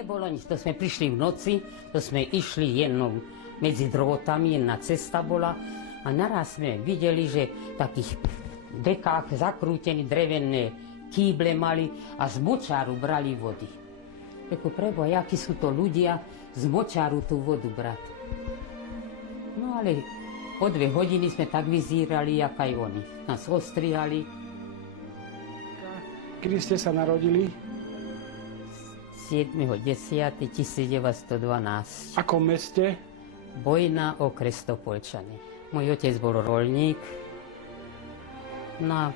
nebolo nič. To sme prišli v noci, to sme išli jednou medzi drôtami, jedna cesta bola a naraz sme videli, že v takých dekách zakrútené drevené kýble mali a z močáru brali vody. Reku, preboha, akí sú to ľudia z močáru tú vodu brať. No ale o 2 hodiny sme tak vyzírali, jak aj oni. Nás ostrihali. Kedy ste sa narodili? 7.10.1912. V akom meste? Bojna, okres Topolčany. Môj otec bol roľník na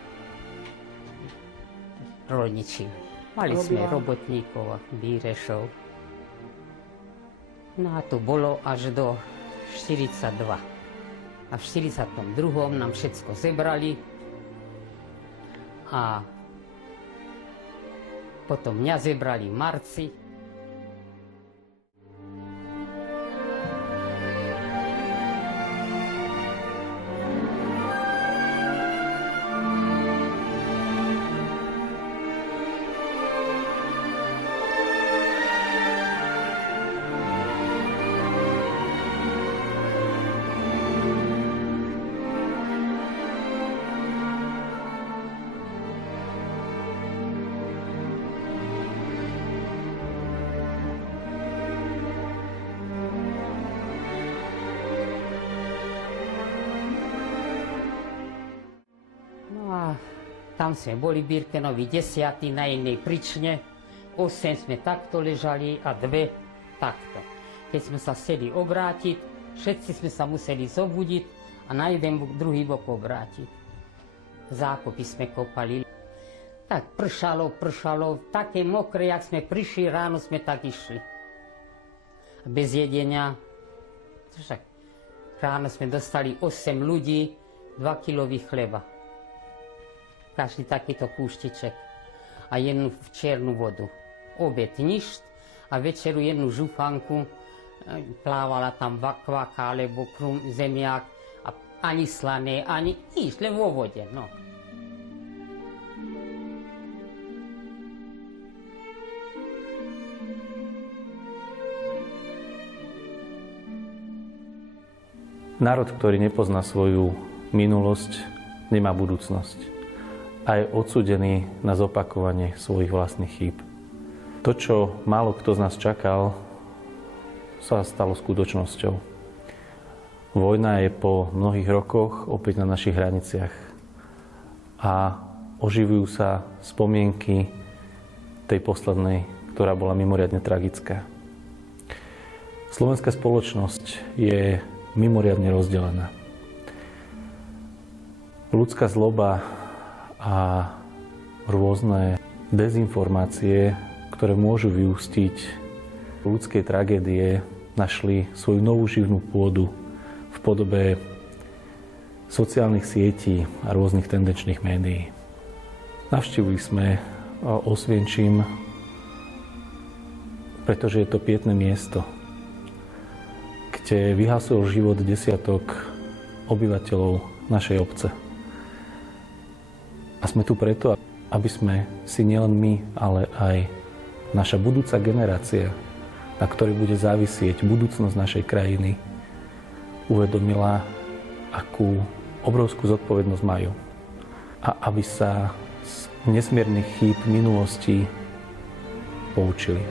rolničí. Mali sme robotníkov a Bírešov. No a to bolo až do 42. A v 42. nám všetko zebrali a potom mňa zebrali v marci. Tam sme boli Birkenovi 10 na jednej prične, 8 sme takto ležali a 2 takto. Keď sme sa chceli obrátiť, všetci sme sa museli zobudiť a na jeden druhý bok obrátiť. Zákopy sme kopali. Tak pršalo, také mokré, jak sme prišli, ráno sme tak išli. Bez jedenia. Však ráno sme dostali 8 ľudí, 2 kilový chleba. Každý takýto kúštiček a jednu čiernu vodu. Obed ništ a večeru jednu žufanku, plávala tam kvaka alebo zemiak a ani slané, ani nič, len vo vode. No. Národ, ktorý nepozná svoju minulosť, nemá budúcnosť. A je odsúdený na zopakovanie svojich vlastných chýb. To, čo málo kto z nás čakal, sa stalo skutočnosťou. Vojna je po mnohých rokoch opäť na našich hraniciach a oživujú sa spomienky tej poslednej, ktorá bola mimoriadne tragická. Slovenská spoločnosť je mimoriadne rozdelená. Ľudská zloba a rôzne dezinformácie, ktoré môžu vyústiť ľudskej tragédie, našli svoju novú živnú pôdu v podobe sociálnych sietí a rôznych tendenčných médií. Navštívili sme Osvienčim, pretože je to pietné miesto, kde vyhasol život desiatok obyvateľov našej obce. A sme tu preto, aby sme si nielen my, ale aj naša budúca generácia, na ktorej bude závisieť budúcnosť našej krajiny, uvedomila, akú obrovskú zodpovednosť majú. A aby sa z nesmiernych chýb minulosti poučili.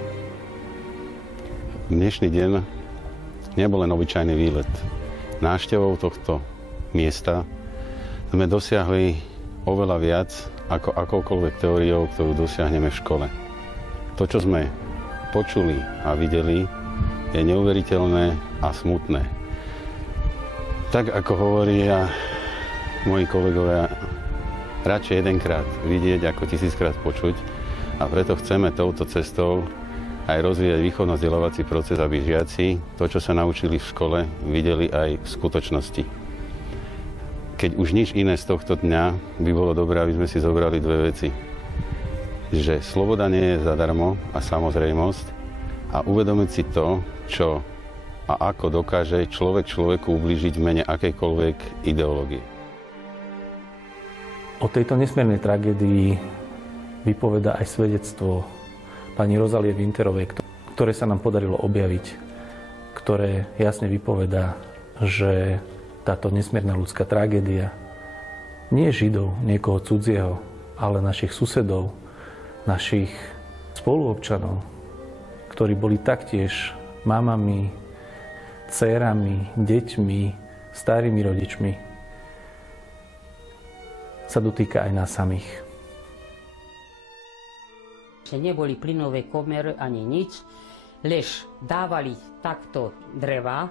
Dnešný deň nebol len obyčajný výlet. Návštevou tohto miesta sme dosiahli oveľa viac ako akoukoľvek teóriou, ktorú dosiahneme v škole. To, čo sme počuli a videli, je neuveriteľné a smutné. Tak, ako hovoria moji kolegovia, radšej jedenkrát vidieť, ako 1000-krát počuť. A preto chceme touto cestou aj rozvíjať výchovno-vzdelávací proces, aby žiaci to, čo sa naučili v škole, videli aj v skutočnosti. Keď už nič iné z tohto dňa, by bolo dobré, aby sme si zobrali 2 veci. Že sloboda nie je zadarmo a samozrejmosť a uvedomiť si to, čo a ako dokáže človek človeku ublížiť v mene akejkoľvek ideológie. O tejto nesmiernej tragédii vypovedá aj svedectvo pani Rozálie Winterovej, ktoré sa nám podarilo objaviť, ktoré jasne vypovedá, že táto nesmierna ľudská tragédia nie Židov, niekoho cudzieho, ale našich susedov, našich spoluobčanov, ktorí boli taktiež mamami, dcérami, deťmi, starými rodičmi, sa dotýka aj nás samých. Neboli plynové komory ani nič, lež dávali takto dreva,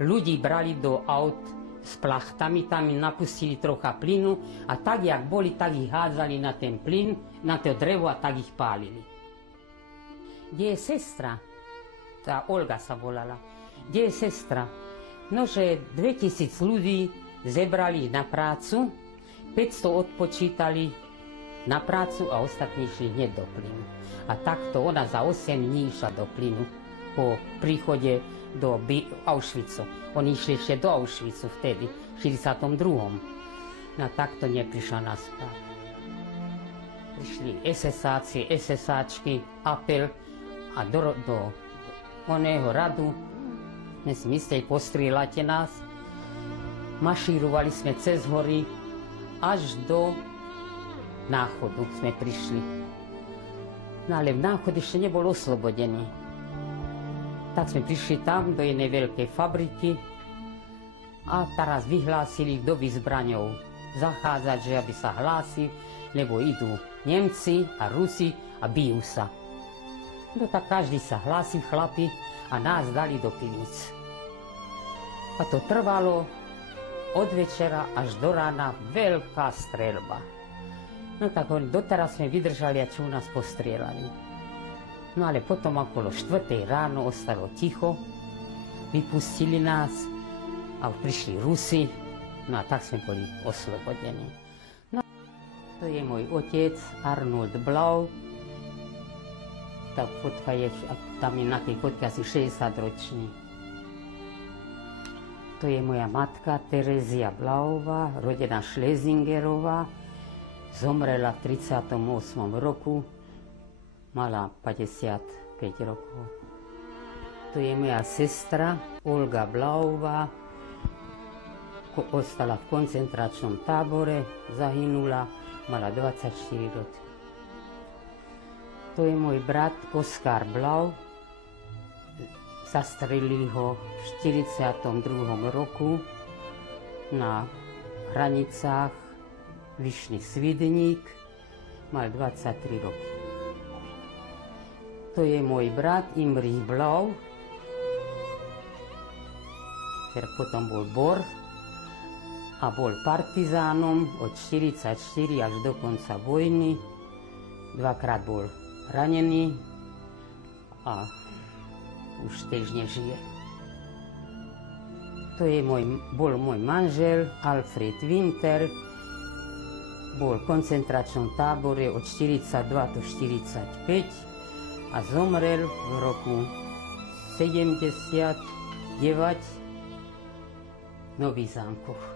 ľudí brali do aut s plachtami, tam im napustili trocha plynu a tak, jak boli, tak ich hádzali na ten plyn, na to drevo a tak ich pálili. Kde je sestra? Tá Olga sa volala. Kde je sestra? No, že 2000 ľudí zebrali na prácu, 500 odpočítali na prácu a ostatní šli hneď do plynu. A takto ona za 8 dní išla do plynu po príchode do Auschwitzu. Oni išli ešte do Auschwitzu vtedy, v 42. No takto neprišla naspäť. Prišli SS-áci, SS-áčky, apel a do oného radu sme si mysleli, postrieľate nás. Mašírovali sme cez hory až do Náchodu sme prišli. No ale v Náchod ešte nebol oslobodený. Tak sme prišli tam do jednej veľkej fabriky a teraz vyhlásili, kto by zbraňou zachádzať, že aby sa hlásil, lebo idú Nemci a Rusi a bijú sa. No tak každý sa hlásil, chlapi, a nás dali do pivnic. A to trvalo od večera až do rána, veľká streľba. No tak doteraz sme vydržali, a čo nás postrieľali. No ale potom okolo 4. ráno ostalo ticho, vypustili nás a prišli Rusi, no a tak sme boli oslobodení. No to je môj otec Arnold Blau, tá fotka je, tam je na tej fotke asi 60-ročný. To je moja matka Terezia Blauová, rodená Schlesingerová. Zomrela v 38. roku, mala 55 rokov. To je moja sestra Olga Blauová, ostala v koncentračnom tábore, zahynula, mala 24 rokov. To je môj brat Oskar Blau, zastrelili ho v 42. roku na hranicách Vyšný Svidník, mal 23 roky. To je môj brat Imrich Blau, ktorý potom bol bor a bol partizánom od 44 až do konca vojny. Dvakrát bol ranený a už tiež nežije. To je bol môj manžel Alfred Winter, bol v koncentračnom tábore od 42 do 45 a zomrel v roku 79 v Nových Zámkoch.